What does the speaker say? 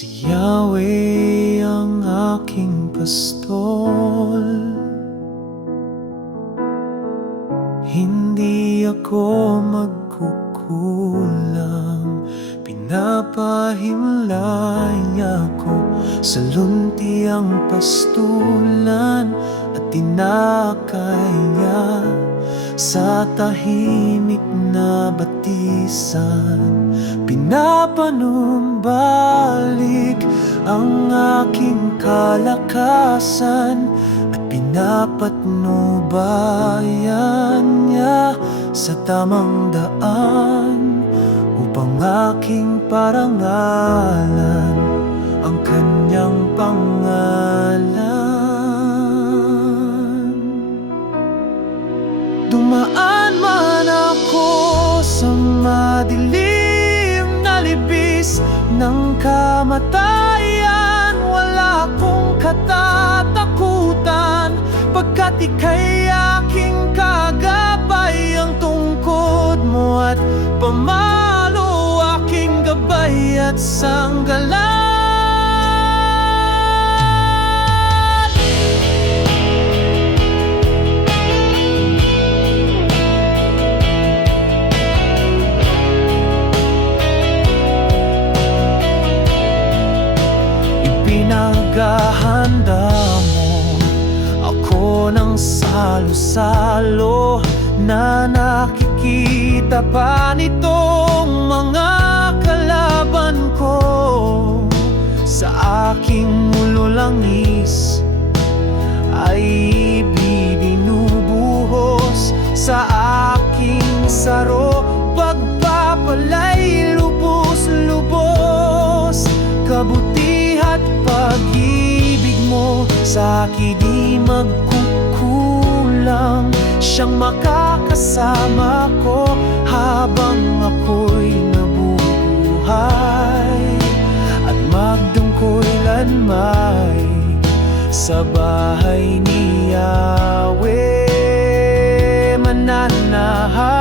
Si Yahweh ang aking pastol, hindi ako magkukulang. Pinapahimlay niya ako sa luntiang pastulan, at tinakay niya sa tahimik na batisan. Pinapanumbalik ang aking kalakasan, at pinapatnubayan niya sa tamang daan, upang aking parangalan ang kanyang pangalan. Dumaan man ako sa madilim na libis ng kamatayan, wala akong katatakutan, pagkat ika'y aking kagabay. Ang tungkod mo at pamalo, aking gabay at sanggalan. Pinaghahanda mo ako ng salo-salo, na nakikita pa nitong mga kalaban ko. Sa aking ulo langis ay ibinubuhos, sa aking saro pagpapalay lubos-lubos. Kabutihat pag-ibig mo sa akin di magkukulang, siyang makakasama ko habang ako'y nabubuhay, at magdungkoy lanmay sa bahay ni Yahweh mananahan.